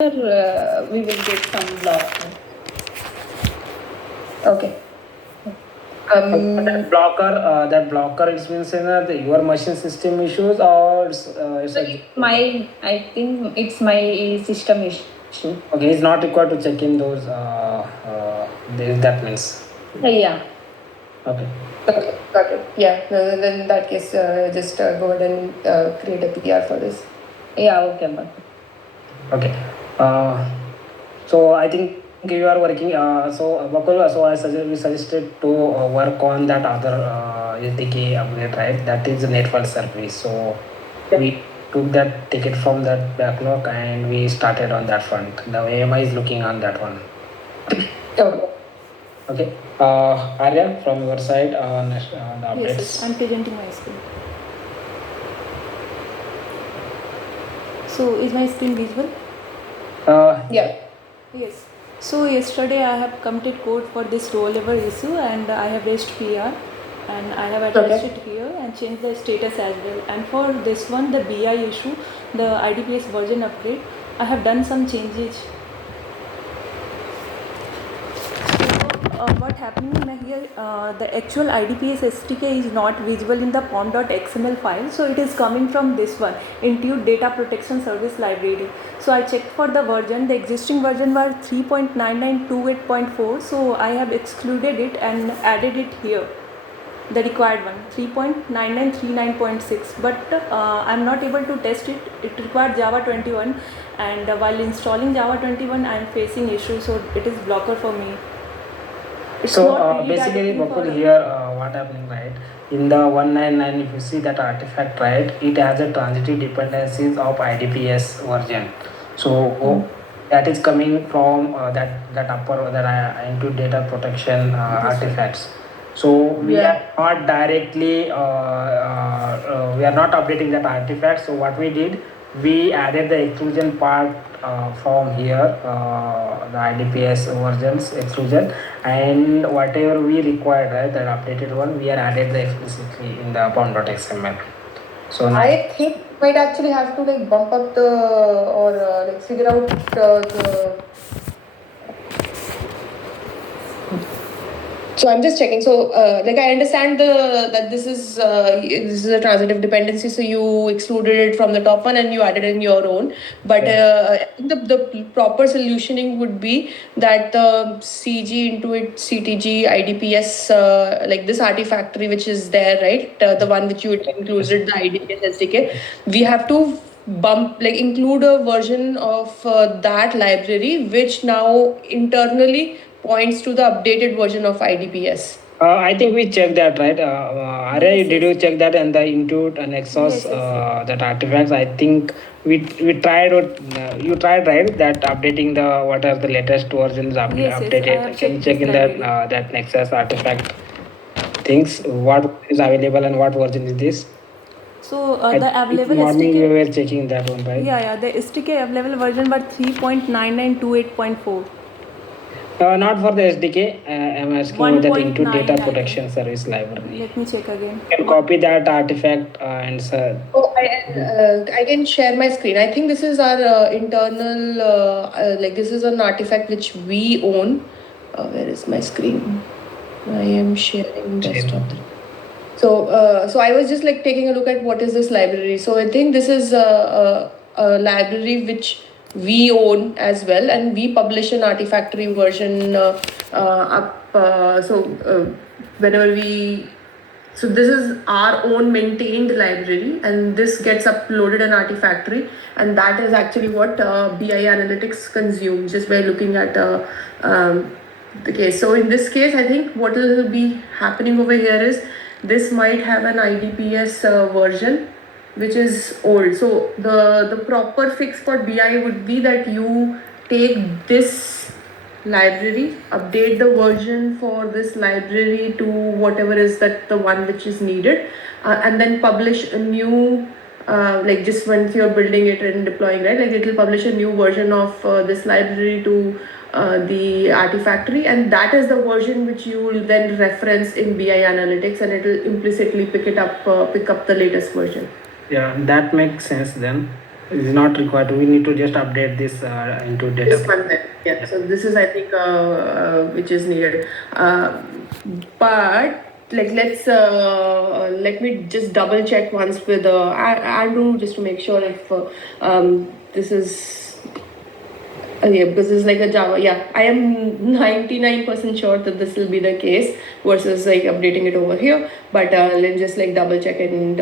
we will get some block. Okay. That blocker is means in your machine system issues or it's I think it's my system issue. Okay, it's not required to check in those. That means. Yeah. Okay. Okay, got it. Yeah, then in that case, just go ahead and create a PR for this. Yeah, okay. Okay. So I think you are working. Bakul, so we suggested to work on that other SDK upgrade, right? That is the network service. So we took that ticket from that backlog and we started on that front. The AMI is looking on that one. Okay. Okay. Arya, from your side, the updates. Yes, I'm presenting my screen. So, is my screen visible? Yeah. Yes. So, yesterday I have committed code for this rollover issue and I have raised PR and I have attached it here and changed the status as well. And for this one, the BI issue, the IDPS version upgrade, I have done some changes. What happening here, the actual IDPS SDK is not visible in the pom.xml file, so it is coming from this one, Intuit Data Protection Service Library. So I checked for the version, the existing version was 3.9928.4, so I have excluded it and added it here, the required one, 3.9939.6, but I'm not able to test it. It required Java 21 and while installing Java 21 I'm facing issues, so it is blocker for me. So basically, Bakul, here what happening, right? In the 199, if you see that artifact, right, it has a transitive dependencies of IDPS version. So that is coming from that upper that into data protection artifacts. So we are not directly we are not updating that artifact. So what we did, we added the exclusion part from here, the IDPS versions exclusion, and whatever we required, right, that updated one, we are added the explicitly in the pom.xml. So I think might actually have to like bump up the or like figure out the. So I'm just checking. So like I understand that this is a transitive dependency. So you excluded it from the top one and you added in your own. But I think the proper solutioning would be that CG Intuit CTG IDPS like this artifactory which is there, right? The one which you included the IDPS SDK. We have to include a version of that library which now internally points to the updated version of IDPS. I think we checked that, right? Arya, did you check that and the Intuit and Exos that artifacts? I think we tried. You tried, right? That updating the what are the latest versions updated. Can you check in that that Nexus artifact things? What is available and what version is this? So the available morning SDK. we were checking that one, right? Yeah, the SDK available version was 3.9928.4. Not for the SDK. I'm asking about that into data protection service library. Let me check again. You can copy that artifact and Oh, I can share my screen. I think this is our internal, like this is an artifact which we own. Where is my screen? I am sharing desktop. So I was just like taking a look at what is this library. So I think this is a library which we own as well, and we publish an artifactory version up. Whenever we so this is our own maintained library, and this gets uploaded in Artifactory, and that is actually what BI Analytics consumes just by looking at the case. So in this case, I think what will be happening over here is this might have an IDPS version which is old. So the proper fix for BI would be that you take this library, update the version for this library to whatever is that the one which is needed, and then publish a new like just once you're building it and deploying, right, like it will publish a new version of this library to the Artifactory, and that is the version which you will then reference in BI Analytics, and it will implicitly pick up the latest version. Yeah, that makes sense then. is not required. We need to just update this into data. This one then. Yeah. So this is, I think, which is needed. But like, let me just double check once with Andrew, just to make sure if this is. Yeah, because it's like a Java. Yeah, I am 99% sure that this will be the case versus like updating it over here. But let's just like double check and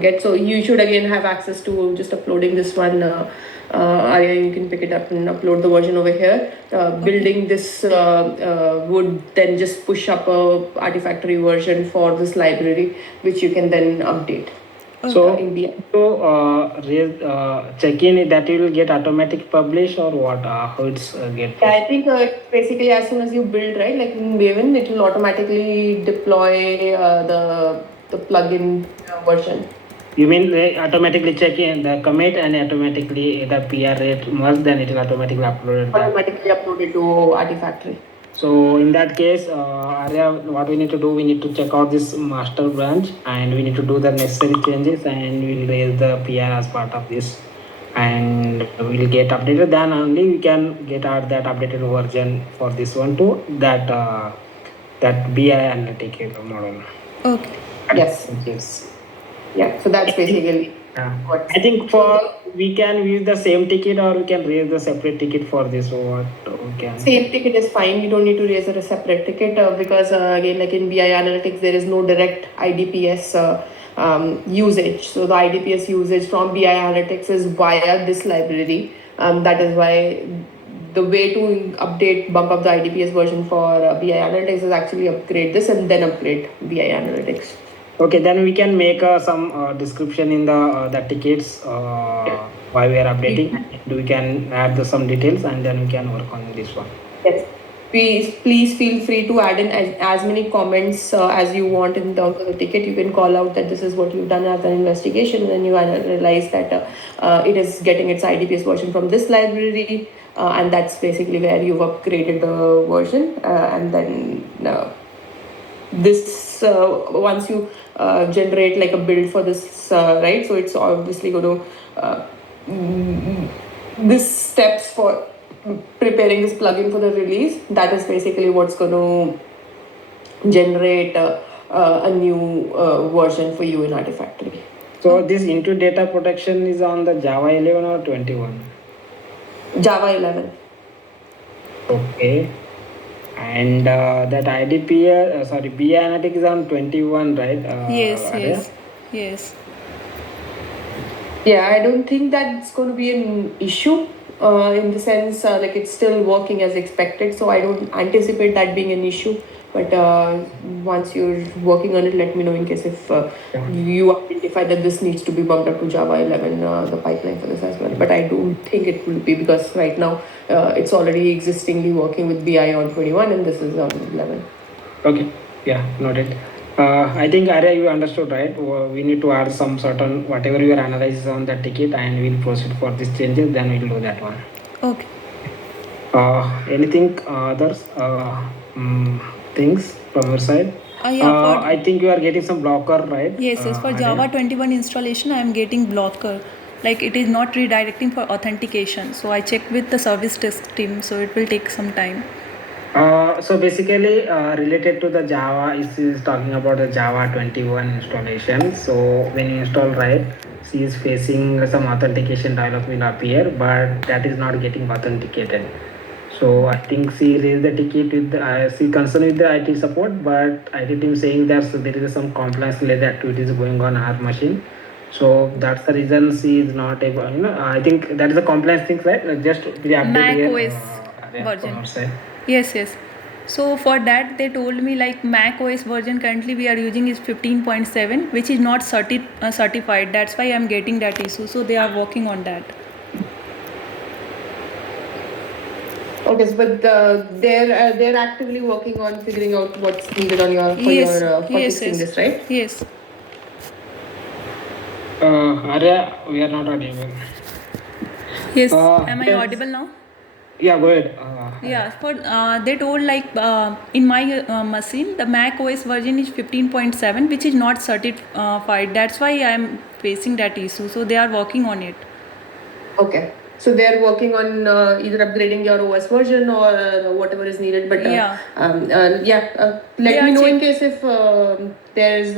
get. So you should again have access to just uploading this one. Arya, you can pick it up and upload the version over here. Building this would then just push up a Artifactory version for this library, which you can then update. So, India. check in that you will get automatic publish or what? How it's get? Yeah, I think basically as soon as you build, right, like in Maven, it will automatically deploy the plugin version. You mean they automatically check in the commit and automatically the PR rate merge, then it will automatically upload. Automatically uploaded to Artifactory. So in that case, Arya, what we need to do, we need to check out this master branch and we need to do the necessary changes and we'll raise the PR as part of this and we'll get updated. Then only we can get out that updated version for this one too, that BI analytic model. Okay. Yes. Yes. Yeah, so that's basically what I think we can use the same ticket or we can raise the separate ticket for this. What we can. Same ticket is fine. You don't need to raise a separate ticket because again, like in BI analytics, there is no direct IDPS usage. So the IDPS usage from BI analytics is via this library. That is why the way to bump up the IDPS version for BI analytics is actually upgrade this and then upgrade BI analytics. Okay, then we can make some description in the tickets why we are updating. We can add some details and then we can work on this one. Yes. Please feel free to add in as many comments as you want in terms of the ticket. You can call out that this is what you've done as an investigation, and then you realize that it is getting its IDPS version from this library, and that's basically where you've upgraded the version, and then this once you generate like a build for this, right? So it's obviously going to this steps for preparing this plugin for the release. That is basically what's going to generate a new version for you in Artifactory. So this into data protection is on the Java 11 or 21? Java 11. Okay. And that IDPS, BI Analytics is on 21, right? Yes. Yeah, I don't think that's going to be an issue in the sense like it's still working as expected. So I don't anticipate that being an issue. But once you're working on it, let me know in case if you identify that this needs to be bumped up to Java 11, the pipeline for this as well. But I don't think it will be because right now it's already existingly working with BI on 21 and this is on 11. Okay, yeah, noted. I think Arya, you understood, right? We need to add some certain whatever your analysis on that ticket and we'll proceed for these changes, then we'll do that one. Okay. Anything others? Things from your side? I think you are getting some blocker, right? Yes, for Java 21 installation, I am getting blocker. Like it is not redirecting for authentication. So I checked with the service desk team, so it will take some time. So basically related to the Java, it is talking about the Java 21 installation. So when you install, right, she is facing some authentication dialog will appear, but that is not getting authenticated. So I think she raised the ticket with she concerned with the IT support, but IT team saying that there is some compliance related activities going on her machine. So that's the reason she is not able. I think that is a compliance thing, right? Just the update Mac here, OS version. Yes. So for that they told me like Mac OS version currently we are using is 15.7, which is not certified. That's why I'm getting that issue. So they are working on that. Okay, but they're actively working on figuring out what's needed on your for fixing this, right? Yes. Arya, we are not audible. Yes. Am I audible now? Yeah, go ahead. For they told like in my machine the Mac OS version is 15.7, which is not certified. That's why I am facing that issue. So they are working on it. Okay. So they are working on either upgrading your OS version or whatever is needed. But Yeah. let They me are know in check- case if there's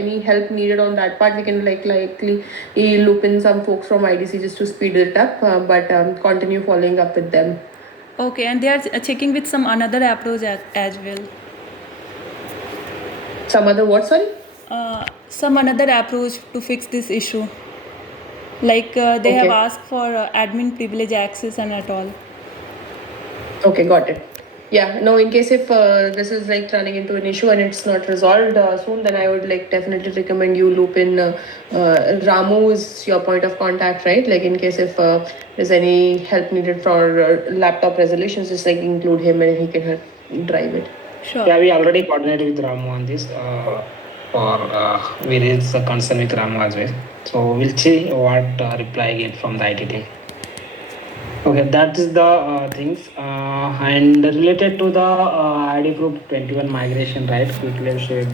any help needed on that part. We can likely loop in some folks from IDC just to speed it up. But continue following up with them. Okay, and they are checking with some another approach as well. Some other what? Sorry. Some another approach to fix this issue. Like they have Okay. asked for admin privilege access and at all. Okay, got it. Yeah, no, in case if this is like turning into an issue and it's not resolved soon, then I would like definitely recommend you loop in Ramu is your point of contact, right? Like in case if there's any help needed for laptop resolutions, just like include him and he can help drive it. Sure. Yeah, we already coordinated with Ramu on this. We raised the concern with Ramu as well. So we'll see what reply I get from the IT team. Okay, that is the things. And related to the ID group 21 migration, right? Quickly I'll share the